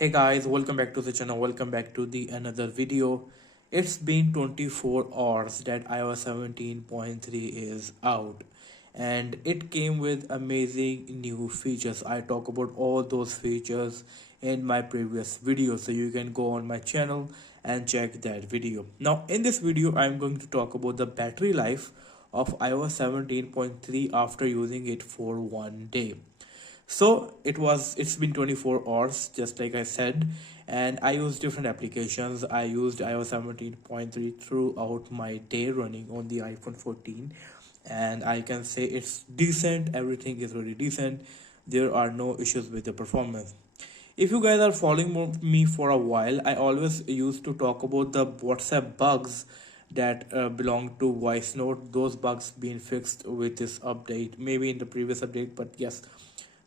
Hey guys, welcome back to the channel. Welcome back to the another video. It's been 24 hours that iOS 17.3 is out, and it came with amazing new features. I talk about all those features in my previous video, so you can go on my channel and check that video. Now in this video I'm going to talk about the battery life of iOS 17.3 after using it for one day. So it's been 24 hours, just like I said, and I used different applications. I used iOS 17.3 throughout my day running on the iPhone 14, and I can say it's decent. Everything is really decent. There are no issues with the performance. If you guys are following me for a while, I always used to talk about the WhatsApp bugs that belong to voice note. Those bugs being fixed with this update, maybe in the previous update, but yes,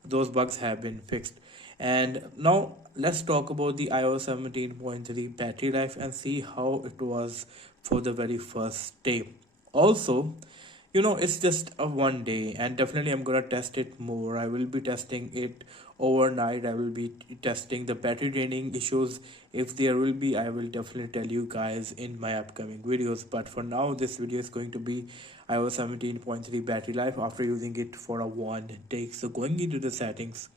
those bugs have been fixed. And now let's talk about the iOS 17.3 battery life and see how it was for the very first day. Also, it's just a one day, and definitely I'm gonna test it more. I will be testing it overnight. I will be testing the battery draining issues. If there will be, I will definitely tell you guys in my upcoming videos. But for now, this video is going to be iOS 17.3 battery life after using it for a one day. So going into the settings,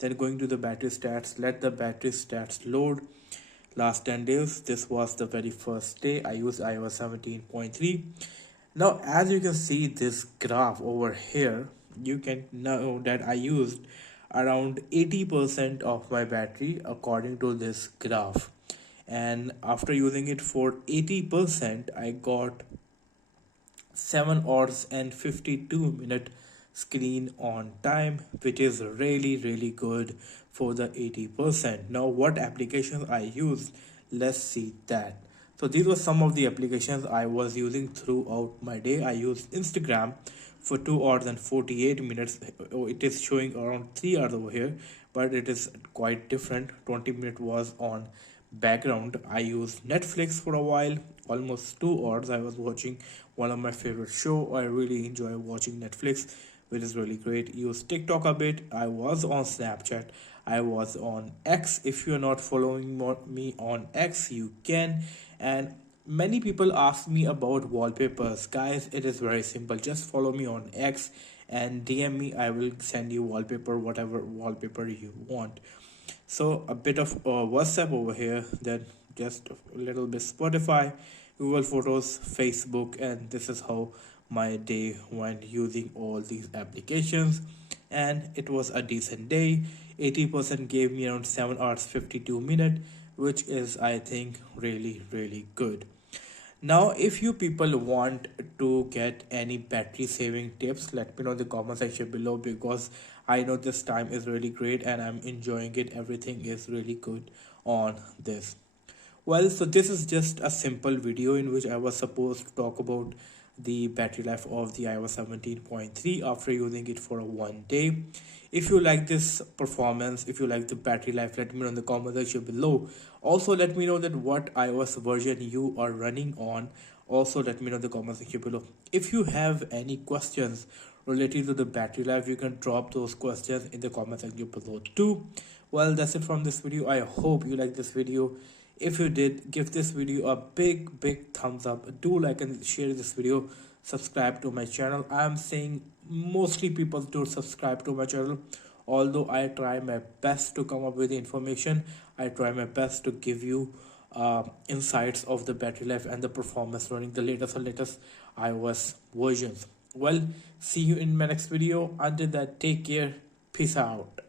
then going to the battery stats, let the battery stats load. Last 10 days, this was the very first day I used iOS 17.3. Now, as you can see this graph over here, you can know that I used around 80% of my battery according to this graph. And after using it for 80%, I got 7 hours and 52 minute screen on time, which is really good for the 80%. Now what applications I used, let's see that. So these were some of the applications I was using throughout my day. I used Instagram for 2 hours and 48 minutes. It is showing around 3 hours over here, but it is quite different. 20 minutes was on background. I used Netflix for a while, almost 2 hours. I was watching one of my favorite show. I really enjoy watching Netflix, which is really great. Use TikTok a bit. I was on Snapchat. I was on X. If you're not following me on X, you can. And many people ask me about wallpapers. Guys, it is very simple. Just follow me on X and DM me. I will send you wallpaper, whatever wallpaper you want. So a bit of WhatsApp over here, then just a little bit Spotify, Google Photos, Facebook, and this is how my day went using all these applications. And it was a decent day. 80% gave me around 7 hours 52 minutes, which is, I think, really good. Now if you people want to get any battery saving tips, let me know in the comment section below, because I know this time is really great and I'm enjoying it. Everything is really good on this. Well, so this is just a simple video in which I was supposed to talk about the battery life of the iOS 17.3 after using it for a one day. If you like this performance, if you like the battery life, let me know in the comment section below. Also let me know that what iOS version you are running on. Also let me know in the comment section below. If you have any questions related to the battery life, you can drop those questions in the comment section below too. Well, that's it from this video. I hope you like this video. If you did, give this video a big thumbs up. Do like and share this video. Subscribe to my channel. I am saying mostly people do subscribe to my channel. Although I try my best to come up with the information, I try my best to give you insights of the battery life and the performance running the latest iOS versions. Well, see you in my next video. Until that, take care. Peace out.